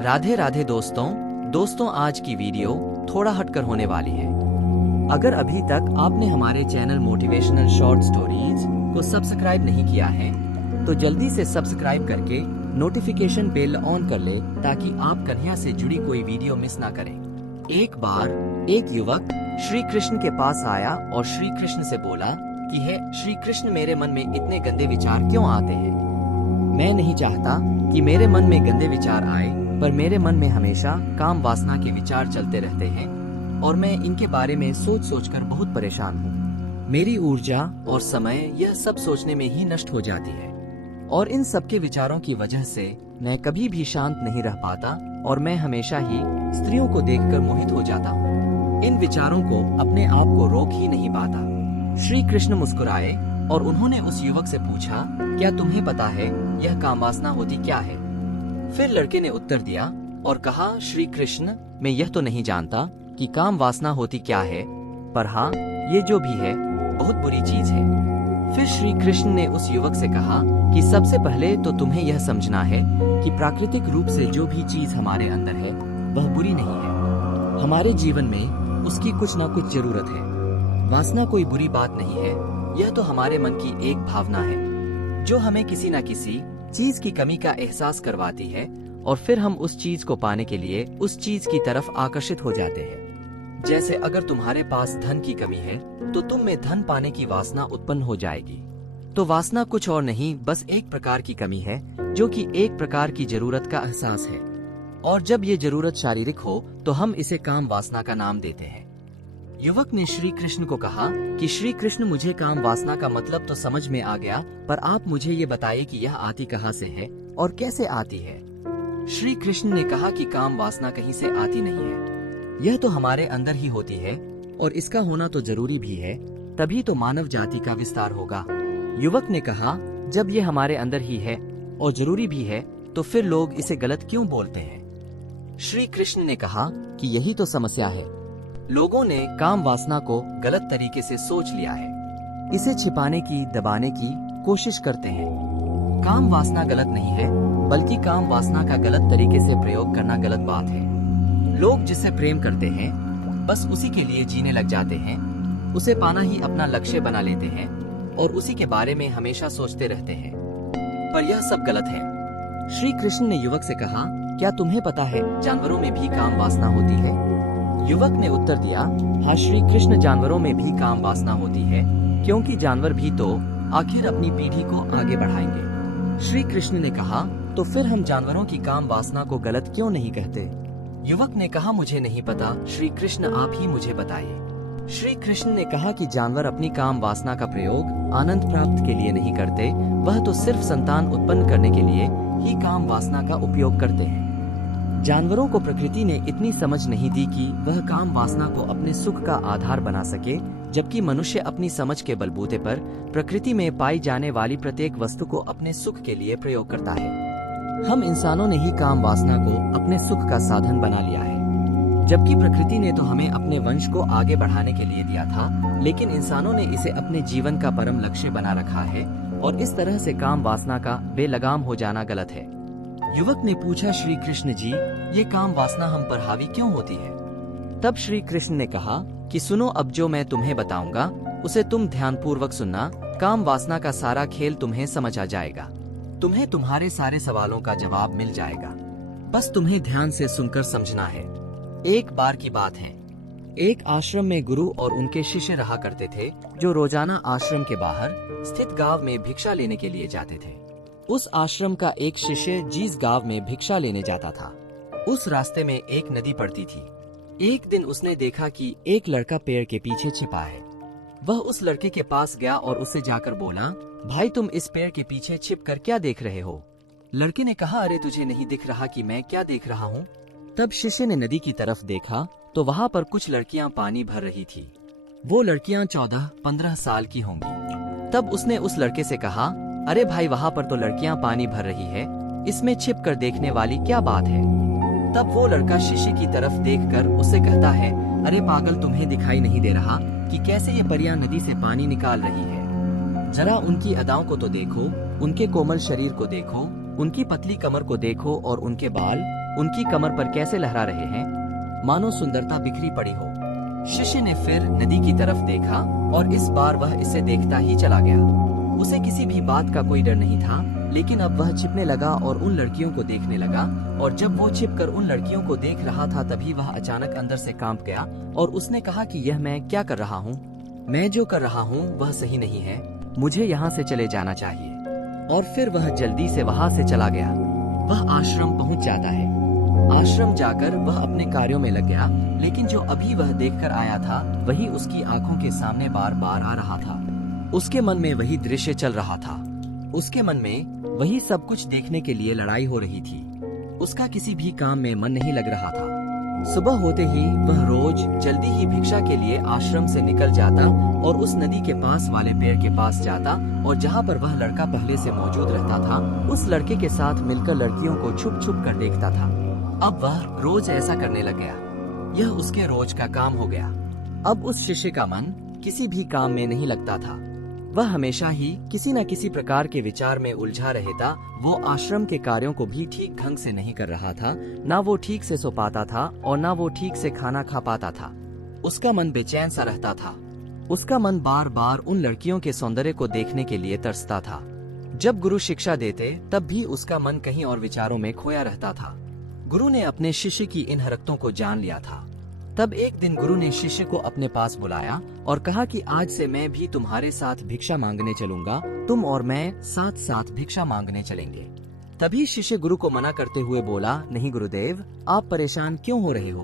राधे राधे दोस्तों आज की वीडियो थोड़ा हटकर होने वाली है। अगर अभी तक आपने हमारे चैनल मोटिवेशनल शॉर्ट स्टोरीज को सब्सक्राइब नहीं किया है तो जल्दी से सब्सक्राइब करके नोटिफिकेशन बेल ऑन कर ले ताकि आप कन्हैया से जुड़ी कोई वीडियो मिस ना करें। एक बार एक युवक श्री कृष्ण के पास आया और श्री कृष्ण से बोला कि हे श्री कृष्ण, मेरे मन में इतने गंदे विचार क्यों आते हैं? मैं नहीं चाहता कि मेरे मन में गंदे विचार आए, पर मेरे मन में हमेशा काम वासना के विचार चलते रहते हैं और मैं इनके बारे में सोच सोचकर बहुत परेशान हूँ। मेरी ऊर्जा और समय यह सब सोचने में ही नष्ट हो जाती है और इन सबके विचारों की वजह से मैं कभी भी शांत नहीं रह पाता और मैं हमेशा ही स्त्रियों को देखकर मोहित हो जाता हूँ। इन विचारों को अपने आप को रोक ही नहीं पाता। श्री कृष्ण मुस्कुराए और उन्होंने उस युवक से पूछा, क्या तुम्हें पता है यह काम वासना होती क्या है? फिर लड़के ने उत्तर दिया और कहा, श्री कृष्ण, मैं यह तो नहीं जानता कि काम वासना होती क्या है, पर हाँ, ये जो भी है बहुत बुरी चीज है। फिर श्री कृष्ण ने उस युवक से कहा कि सबसे पहले तो तुम्हें यह समझना है कि प्राकृतिक रूप से जो भी चीज हमारे अंदर है वह बुरी नहीं है। हमारे जीवन में उसकी कुछ ना कुछ जरूरत है। वासना कोई बुरी बात नहीं है, यह तो हमारे मन की एक भावना है जो हमें किसी न किसी चीज की कमी का एहसास करवाती है और फिर हम उस चीज को पाने के लिए उस चीज की तरफ आकर्षित हो जाते हैं। जैसे अगर तुम्हारे पास धन की कमी है तो तुम में धन पाने की वासना उत्पन्न हो जाएगी। तो वासना कुछ और नहीं, बस एक प्रकार की कमी है जो कि एक प्रकार की जरूरत का एहसास है, और जब ये जरूरत शारीरिक हो तो हम इसे काम वासना का नाम देते हैं। युवक ने श्री कृष्ण को कहा कि श्री कृष्ण, मुझे काम वासना का मतलब तो समझ में आ गया, पर आप मुझे ये बताइए कि यह आती कहाँ से है और कैसे आती है? श्री कृष्ण ने कहा कि काम वासना कहीं से आती नहीं है, यह तो हमारे अंदर ही होती है और इसका होना तो जरूरी भी है, तभी तो मानव जाति का विस्तार होगा। युवक ने कहा, जब ये हमारे अंदर ही है और जरूरी भी है तो फिर लोग इसे गलत क्यों बोलते हैं? श्री कृष्ण ने कहा कि यही तो समस्या है। लोगों ने काम वासना को गलत तरीके से सोच लिया है, इसे छिपाने की, दबाने की कोशिश करते हैं। काम वासना गलत नहीं है, बल्कि काम वासना का गलत तरीके से प्रयोग करना गलत बात है। लोग जिससे प्रेम करते हैं बस उसी के लिए जीने लग जाते हैं, उसे पाना ही अपना लक्ष्य बना लेते हैं और उसी के बारे में हमेशा सोचते रहते हैं, पर यह सब गलत है। श्री कृष्ण ने युवक से कहा, क्या तुम्हें पता है जानवरों में भी काम वासना होती है? युवक ने उत्तर दिया, हाँ श्री कृष्ण, जानवरों में भी काम वासना होती है, क्योंकि जानवर भी तो आखिर अपनी पीढ़ी को आगे बढ़ाएंगे। श्री कृष्ण ने कहा, तो फिर हम जानवरों की काम वासना को गलत क्यों नहीं कहते? युवक ने कहा, मुझे नहीं पता श्री कृष्ण, आप ही मुझे बताइए। श्री कृष्ण ने कहा कि जानवर अपनी काम वासना का प्रयोग आनंद प्राप्त के लिए नहीं करते, वह तो सिर्फ संतान उत्पन्न करने के लिए ही काम वासना का उपयोग करते हैं। जानवरों को प्रकृति ने इतनी समझ नहीं दी कि वह काम वासना को अपने सुख का आधार बना सके, जबकि मनुष्य अपनी समझ के बलबूते पर प्रकृति में पाई जाने वाली प्रत्येक वस्तु को अपने सुख के लिए प्रयोग करता है। हम इंसानों ने ही काम वासना को अपने सुख का साधन बना लिया है, जबकि प्रकृति ने तो हमें अपने वंश को आगे बढ़ाने के लिए दिया था, लेकिन इंसानों ने इसे अपने जीवन का परम लक्ष्य बना रखा है और इस तरह से काम वासना का बेलगाम हो जाना गलत है। युवक ने पूछा, श्री कृष्ण जी, ये काम वासना हम पर हावी क्यों होती है? तब श्री कृष्ण ने कहा कि सुनो, अब जो मैं तुम्हें बताऊंगा उसे तुम ध्यानपूर्वक सुनना। काम वासना का सारा खेल तुम्हें समझ आ जाएगा, तुम्हें तुम्हारे सारे सवालों का जवाब मिल जाएगा, बस तुम्हें ध्यान से सुनकर समझना है। एक बार की बात है, एक आश्रम में गुरु और उनके शिष्य रहा करते थे, जो रोजाना आश्रम के बाहर स्थित गांव में भिक्षा लेने के लिए जाते थे। उस आश्रम का एक शिष्य जिस गांव में भिक्षा लेने जाता था, उस रास्ते में एक नदी पड़ती थी। एक दिन उसने देखा कि एक लड़का पेड़ के पीछे छिपा है। वह उस लड़के के पास गया और उससे जाकर बोला, भाई तुम इस पेड़ के पीछे छिप कर क्या देख रहे हो? लड़के ने कहा, अरे तुझे नहीं दिख रहा कि मैं क्या देख रहा हूँ? तब शिष्य ने नदी की तरफ देखा तो वहाँ पर कुछ लड़कियाँ पानी भर रही थी। वो लड़कियाँ 14-15 साल की होंगी। तब उसने उस लड़के से कहा, अरे भाई, वहाँ पर तो लड़कियाँ पानी भर रही है, इसमें छिप कर देखने वाली क्या बात है? तब वो लड़का शिष्य की तरफ देखकर उससे कहता है, अरे पागल, तुम्हें दिखाई नहीं दे रहा कि कैसे ये परियां नदी से पानी निकाल रही है? जरा उनकी अदाओं को तो देखो, उनके कोमल शरीर को देखो, उनकी पतली कमर को देखो और उनके बाल उनकी कमर पर कैसे लहरा रहे हैं, मानो सुंदरता बिखरी पड़ी हो। शिष्य ने फिर नदी की तरफ देखा और इस बार वह इसे देखता ही चला गया। उसे किसी भी बात का कोई डर नहीं था, लेकिन अब वह छिपने लगा और उन लड़कियों को देखने लगा। और जब वो छिपकर उन लड़कियों को देख रहा था, तभी वह अचानक अंदर से कांप गया और उसने कहा कि यह मैं क्या कर रहा हूँ? मैं जो कर रहा हूँ वह सही नहीं है, मुझे यहाँ से चले जाना चाहिए। और फिर वह जल्दी से वहाँ से चला गया। वह आश्रम पहुँच जाता है। आश्रम जाकर वह अपने कार्यों में लग गया, लेकिन जो अभी वह देखकर आया था वही उसकी आंखों के सामने बार बार आ रहा था। उसके मन में वही दृश्य चल रहा था। उसके मन में वही सब कुछ देखने के लिए लड़ाई हो रही थी। उसका किसी भी काम में मन नहीं लग रहा था। सुबह होते ही वह रोज जल्दी ही भिक्षा के लिए आश्रम से निकल जाता और उस नदी के पास वाले पेड़ के पास जाता और जहाँ पर वह लड़का पहले से मौजूद रहता था, उस लड़के के साथ मिलकर लड़कियों को छुप छुप कर देखता था। अब वह रोज ऐसा करने लग गया। यह उसके रोज का काम हो गया। अब उस शिष्य का मन किसी भी काम में नहीं लगता था। वह हमेशा ही किसी न किसी प्रकार के विचार में उलझा रहता। वो आश्रम के कार्यों को भी ठीक ढंग से नहीं कर रहा था। ना वो ठीक से सो पाता था और ना वो ठीक से खाना खा पाता था। उसका मन बेचैन सा रहता था। उसका मन बार बार उन लड़कियों के सौंदर्य को देखने के लिए तरसता था। जब गुरु शिक्षा देते तब भी उसका मन कहीं और विचारों में खोया रहता था। गुरु ने अपने शिष्य की इन हरकतों को जान लिया था। तब एक दिन गुरु ने शिष्य को अपने पास बुलाया और कहा कि आज से मैं भी तुम्हारे साथ भिक्षा मांगने चलूंगा। तुम और मैं साथ साथ भिक्षा मांगने चलेंगे। तभी शिष्य गुरु को मना करते हुए बोला, नहीं गुरुदेव, आप परेशान क्यों हो रहे हो?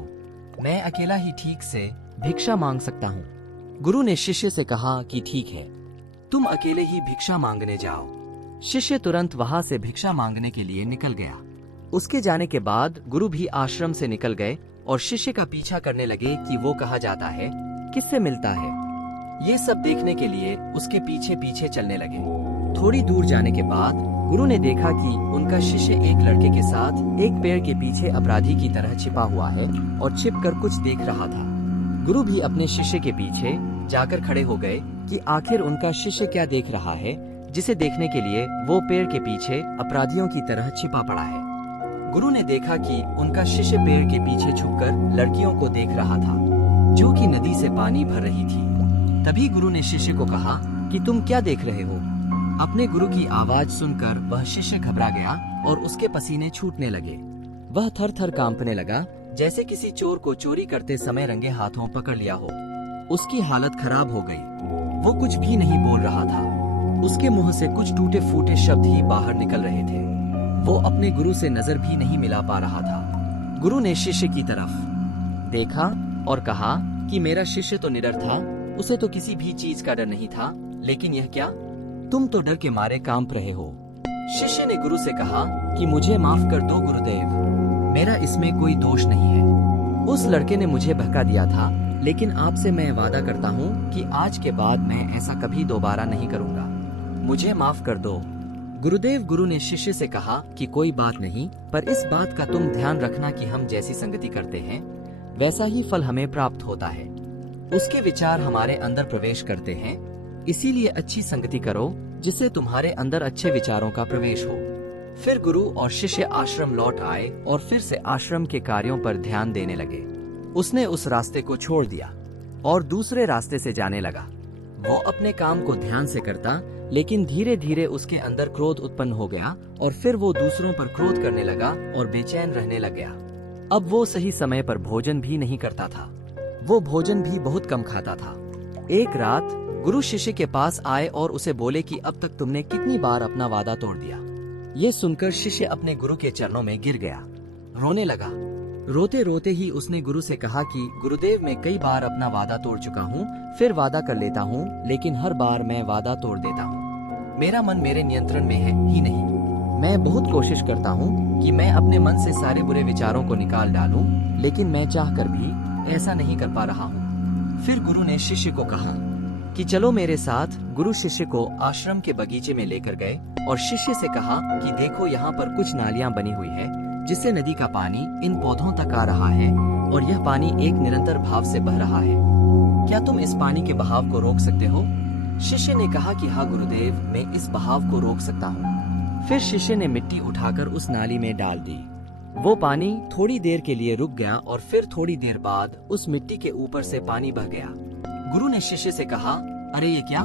मैं अकेला ही ठीक से भिक्षा मांग सकता हूँ। गुरु ने शिष्य से कहा कि ठीक है, तुम अकेले ही भिक्षा मांगने जाओ। शिष्य तुरंत वहाँ से भिक्षा मांगने के लिए निकल गया। उसके जाने के बाद गुरु भी आश्रम से निकल गए और शिष्य का पीछा करने लगे कि वो कहाँ जाता है, किससे मिलता है। ये सब देखने के लिए उसके पीछे पीछे चलने लगे। थोड़ी दूर जाने के बाद गुरु ने देखा कि उनका शिष्य एक लड़के के साथ एक पेड़ के पीछे अपराधी की तरह छिपा हुआ है और छिपकर कुछ देख रहा था। गुरु भी अपने शिष्य के पीछे जाकर खड़े हो गए कि आखिर उनका शिष्य क्या देख रहा है, जिसे देखने के लिए वो पेड़ के पीछे अपराधियों की तरह छिपा पड़ा है। गुरु ने देखा कि उनका शिष्य पेड़ के पीछे छुपकर लड़कियों को देख रहा था, जो कि नदी से पानी भर रही थी। तभी गुरु ने शिष्य को कहा कि तुम क्या देख रहे हो? अपने गुरु की आवाज सुनकर वह शिष्य घबरा गया और उसके पसीने छूटने लगे। वह थर थर कांपने लगा, जैसे किसी चोर को चोरी करते समय रंगे हाथों पकड़ लिया हो। उसकी हालत खराब हो गई। वो कुछ भी नहीं बोल रहा था। उसके मुंह से कुछ टूटे फूटे शब्द ही बाहर निकल रहे थे। वो अपने गुरु से नजर भी नहीं मिला पा रहा था। गुरु ने शिष्य की तरफ देखा और कहा कि मेरा शिष्य तो निडर था, उसे तो किसी भी चीज का डर नहीं था, लेकिन यह क्या, तुम तो डर के मारे कांप रहे हो। शिष्य ने गुरु से कहा कि मुझे माफ कर दो गुरुदेव, मेरा इसमें कोई दोष नहीं है। उस लड़के ने मुझे बहका दिया था, लेकिन आपसे मैं वादा करता हूँ कि आज के बाद मैं ऐसा कभी दोबारा नहीं करूँगा। मुझे माफ कर दो गुरुदेव। गुरु ने शिष्य से कहा कि कोई बात नहीं, पर इस बात का तुम ध्यान रखना कि हम जैसी संगति करते हैं वैसा ही फल हमें प्राप्त होता है। उसके विचार हमारे अंदर प्रवेश करते हैं, इसीलिए अच्छी संगति करो जिससे तुम्हारे अंदर अच्छे विचारों का प्रवेश हो। फिर गुरु और शिष्य आश्रम लौट आए और फिर से आश्रम के कार्यों पर ध्यान देने लगे। उसने उस रास्ते को छोड़ दिया और दूसरे रास्ते से जाने लगा। वो अपने काम को ध्यान से करता, लेकिन धीरे धीरे उसके अंदर क्रोध उत्पन्न हो गया और फिर वो दूसरों पर क्रोध करने लगा और बेचैन रहने लग गया। अब वो सही समय पर भोजन भी नहीं करता था। वो भोजन भी बहुत कम खाता था। एक रात गुरु शिष्य के पास आए और उसे बोले कि अब तक तुमने कितनी बार अपना वादा तोड़ दिया। ये सुनकर शिष्य अपने गुरु के चरणों में गिर गया, रोने लगा। रोते रोते ही उसने गुरु से कहा कि गुरुदेव, मैं कई बार अपना वादा तोड़ चुका हूँ, फिर वादा कर लेता हूँ, लेकिन हर बार मैं वादा तोड़ देता हूँ। मेरा मन मेरे नियंत्रण में है ही नहीं। मैं बहुत कोशिश करता हूँ कि मैं अपने मन से सारे बुरे विचारों को निकाल डालूं, लेकिन मैं चाहकर भी ऐसा नहीं कर पा रहा हूँ। फिर गुरु ने शिष्य को कहा कि चलो मेरे साथ। गुरु शिष्य को आश्रम के बगीचे में लेकर गए और शिष्य से कहा कि देखो, यहाँ पर कुछ नालियाँ बनी हुई है जिससे नदी का पानी इन पौधों तक आ रहा है और यह पानी एक निरंतर भाव से बह रहा है। क्या तुम इस पानी के बहाव को रोक सकते हो? शिष्य ने कहा कि हाँ गुरुदेव, मैं इस बहाव को रोक सकता हूँ। फिर शिष्य ने मिट्टी उठाकर उस नाली में डाल दी। वो पानी थोड़ी देर के लिए रुक गया और फिर थोड़ी देर बाद उस मिट्टी के ऊपर से पानी बह गया। गुरु ने शिष्य से कहा, अरे ये क्या,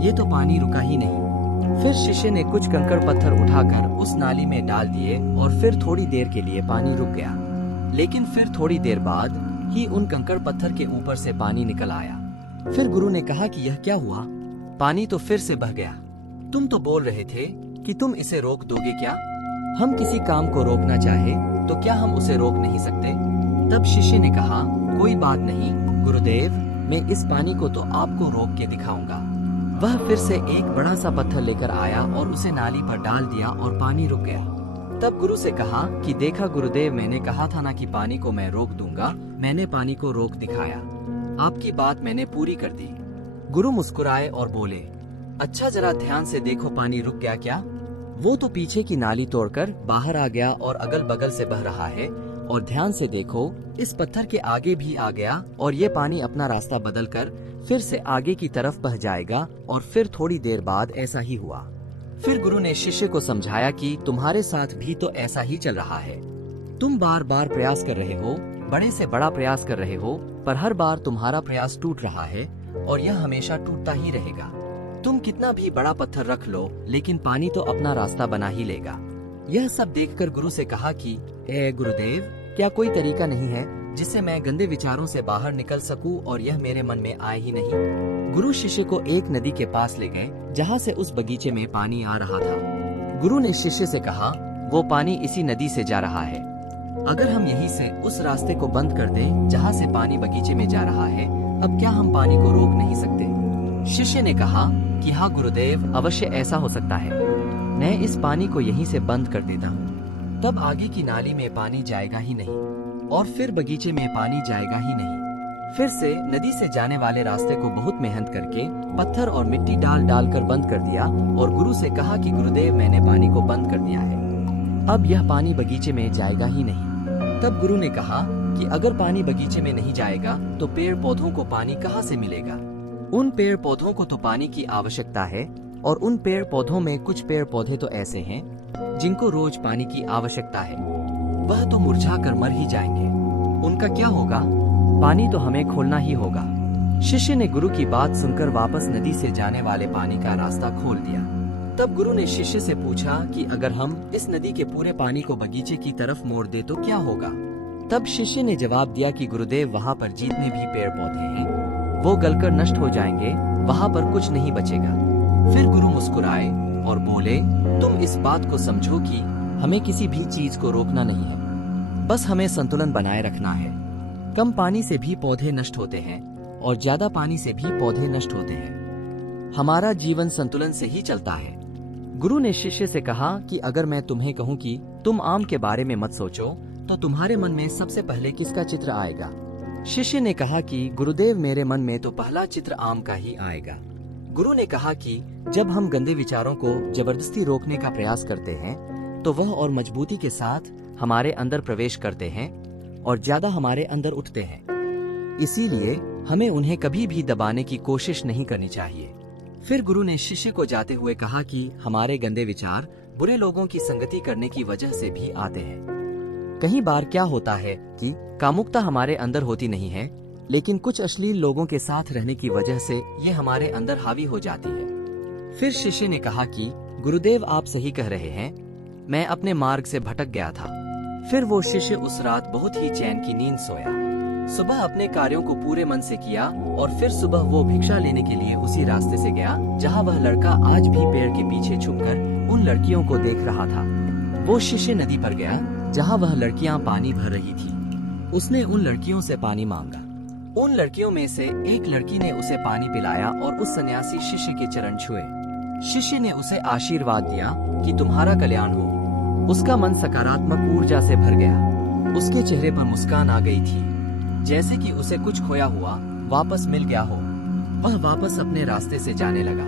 ये तो पानी रुका ही नहीं। फिर शिष्य ने कुछ कंकड़ पत्थर उठाकर उस नाली में डाल दिए और फिर थोड़ी देर के लिए पानी रुक गया। लेकिन फिर थोड़ी देर बाद ही उन कंकड़ पत्थर के ऊपर से पानी निकल आया। फिर गुरु ने कहा कि यह क्या हुआ, पानी तो फिर से बह गया। तुम तो बोल रहे थे कि तुम इसे रोक दोगे क्या? हम किसी काम को रोकना चाहे तो क्या हम उसे रोक नहीं सकते? तब शिष्य ने कहा, कोई बात नहीं गुरुदेव, मैं इस पानी को तो आपको रोक के दिखाऊंगा। वह फिर से एक बड़ा सा पत्थर लेकर आया और उसे नाली पर डाल दिया और पानी रुक गया। तब गुरु से कहा कि देखा गुरुदेव, मैंने कहा था ना कि पानी को मैं रोक दूंगा, मैंने पानी को रोक दिखाया। आपकी बात मैंने पूरी कर दी। गुरु मुस्कुराए और बोले, अच्छा जरा ध्यान से देखो, पानी रुक गया क्या? वो तो पीछे की नाली तोड़कर बाहर आ गया और अगल बगल से बह रहा है। और ध्यान से देखो, इस पत्थर के आगे भी आ गया और ये पानी अपना रास्ता बदलकर फिर से आगे की तरफ बह जाएगा। और फिर थोड़ी देर बाद ऐसा ही हुआ। फिर गुरु ने शिष्य को समझाया कि तुम्हारे साथ भी तो ऐसा ही चल रहा है। तुम बार बार प्रयास कर रहे हो, बड़े से बड़ा प्रयास कर रहे हो, पर हर बार तुम्हारा प्रयास टूट रहा है और यह हमेशा टूटता ही रहेगा। तुम कितना भी बड़ा पत्थर रख लो, लेकिन पानी तो अपना रास्ता बना ही लेगा। यह सब देखकर गुरु से कहा कि गुरुदेव, क्या कोई तरीका नहीं है जिससे मैं गंदे विचारों से बाहर निकल सकूं और यह मेरे मन में आए ही नहीं? गुरु शिष्य को एक नदी के पास ले गए जहां से उस बगीचे में पानी आ रहा था। गुरु ने शिष्य से कहा, वो पानी इसी नदी से जा रहा है। अगर हम यहीं से उस रास्ते को बंद कर दें जहां से पानी बगीचे में जा रहा है, अब क्या हम पानी को रोक नहीं सकते? शिष्य ने कहा कि हाँ गुरुदेव, अवश्य ऐसा हो सकता है। मैं इस पानी को यहीं से बंद कर देता हूँ। तब आगे की नाली में पानी जाएगा ही नहीं और फिर बगीचे में पानी जाएगा ही नहीं। फिर से नदी से जाने वाले रास्ते को बहुत मेहनत करके पत्थर और मिट्टी डाल डाल कर बंद कर दिया और गुरु से कहा कि गुरुदेव, मैंने पानी को बंद कर दिया है, अब यह पानी बगीचे में जाएगा ही नहीं। तब गुरु ने कहा कि अगर पानी बगीचे में नहीं जाएगा तो पेड़ पौधों को पानी कहाँ से मिलेगा? उन पेड़ पौधों को तो पानी की आवश्यकता है और उन पेड़ पौधों में कुछ पेड़ पौधे तो ऐसे हैं जिनको रोज पानी की आवश्यकता है। वह तो मुरझा कर मर ही जाएंगे, उनका क्या होगा? पानी तो हमें खोलना ही होगा। शिष्य ने गुरु की बात सुनकर वापस नदी से जाने वाले पानी का रास्ता खोल दिया। तब गुरु ने शिष्य से पूछा कि अगर हम इस नदी के पूरे पानी को बगीचे की तरफ मोड़ दे तो क्या होगा? तब शिष्य ने जवाब दिया कि गुरुदेव, वहाँ पर जितने भी पेड़ पौधे हैं वो गलकर नष्ट हो जाएंगे, वहाँ पर कुछ नहीं बचेगा। फिर गुरु मुस्कुराए और बोले, तुम इस बात को समझो कि हमें किसी भी चीज को रोकना नहीं है, बस हमें संतुलन बनाए रखना है। कम पानी से भी पौधे नष्ट होते हैं और ज्यादा पानी से भी पौधे नष्ट होते हैं। हमारा जीवन संतुलन से ही चलता है। गुरु ने शिष्य से कहा कि अगर मैं तुम्हें कहूँ कि तुम आम के बारे में मत सोचो, तो तुम्हारे मन में सबसे पहले किसका चित्र आएगा? शिष्य ने कहा कि गुरुदेव, मेरे मन में तो पहला चित्र आम का ही आएगा। गुरु ने कहा कि जब हम गंदे विचारों को जबरदस्ती रोकने का प्रयास करते हैं तो वह और मजबूती के साथ हमारे अंदर प्रवेश करते हैं और ज्यादा हमारे अंदर उठते हैं। इसीलिए हमें उन्हें कभी भी दबाने की कोशिश नहीं करनी चाहिए। फिर गुरु ने शिष्य को जाते हुए कहा कि हमारे गंदे विचार बुरे लोगों की संगति करने की वजह से भी आते हैं। कई बार क्या होता है कि कामुकता हमारे अंदर होती नहीं है, लेकिन कुछ अश्लील लोगों के साथ रहने की वजह से ये हमारे अंदर हावी हो जाती है। फिर शिष्य ने कहा कि गुरुदेव, आप सही कह रहे हैं, मैं अपने मार्ग से भटक गया था। फिर वो शिष्य उस रात बहुत ही चैन की नींद सोया। सुबह अपने कार्यों को पूरे मन से किया और फिर सुबह वो भिक्षा लेने के लिए उसी रास्ते से गया जहाँ वह लड़का आज भी पेड़ के पीछे छुपकर उन लड़कियों को देख रहा था। वो शिष्य नदी पर गया जहाँ वह लड़कियाँ पानी भर रही थी। उसने उन लड़कियों से पानी मांगा। उन लड़कियों में से एक लड़की ने उसे पानी पिलाया और उस सन्यासी शिष्य के चरण छुए। शिष्य ने उसे आशीर्वाद दिया कि तुम्हारा कल्याण हो। उसका मन सकारात्मक ऊर्जा से भर गया। उसके चेहरे पर मुस्कान आ गई थी, जैसे कि उसे कुछ खोया हुआ वापस मिल गया हो। वह वापस अपने रास्ते से जाने लगा।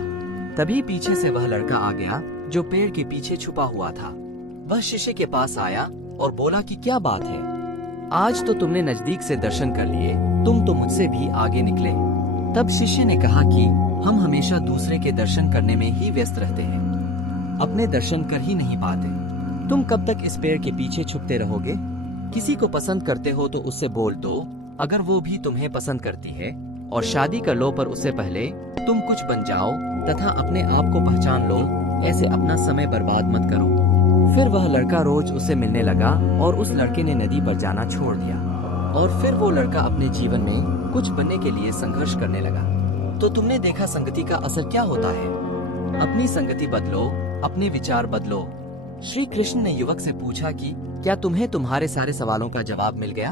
तभी पीछे से वह लड़का आ गया जो पेड़ के पीछे छुपा हुआ था। वह शिष्य के पास आया और बोला कि क्या बात है, आज तो तुमने नजदीक से दर्शन कर लिए, तुम तो मुझसे भी आगे निकले। तब शिष्य ने कहा कि हम हमेशा दूसरे के दर्शन करने में ही व्यस्त रहते हैं, अपने दर्शन कर ही नहीं पाते। तुम कब तक इस पेड़ के पीछे छुपते रहोगे? किसी को पसंद करते हो तो उससे बोल दो, अगर वो भी तुम्हें पसंद करती है, और शादी कर लो, पर उससे पहले तुम कुछ बन जाओ तथा अपने आप को पहचान लो। ऐसे अपना समय बर्बाद मत करो। फिर वह लड़का रोज उससे मिलने लगा और उस लड़के ने नदी पर जाना छोड़ दिया। और फिर वो लड़का अपने जीवन में कुछ बनने के लिए संघर्ष करने लगा। तो तुमने देखा संगति का असर क्या होता है। अपनी संगति बदलो, अपने विचार बदलो। श्री कृष्ण ने युवक से पूछा कि क्या तुम्हें तुम्हारे सारे सवालों का जवाब मिल गया?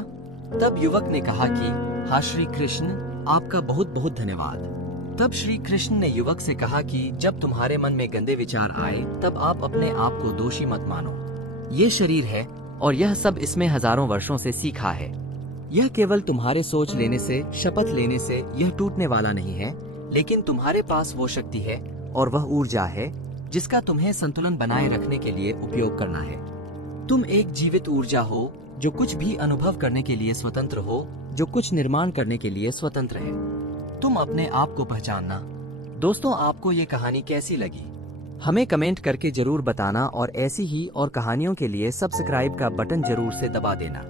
तब युवक ने कहा कि हाँ श्री कृष्ण, आपका बहुत बहुत धन्यवाद। तब श्री कृष्ण ने युवक से कहा कि जब तुम्हारे मन में गंदे विचार आए तब आप अपने आप को दोषी मत मानो। ये शरीर है और यह सब इसमें हजारों वर्षों से सीखा है। यह केवल तुम्हारे सोच लेने से, शपथ लेने से यह टूटने वाला नहीं है, लेकिन तुम्हारे पास वो शक्ति है और वह ऊर्जा है जिसका तुम्हें संतुलन बनाए रखने के लिए उपयोग करना है। तुम एक जीवित ऊर्जा हो जो कुछ भी अनुभव करने के लिए स्वतंत्र हो, जो कुछ निर्माण करने के लिए स्वतंत्र है। तुम अपने आप को पहचानना। दोस्तों, आपको ये कहानी कैसी लगी हमें कमेंट करके जरूर बताना, और ऐसी ही और कहानियों के लिए सब्सक्राइब का बटन जरूर से दबा देना।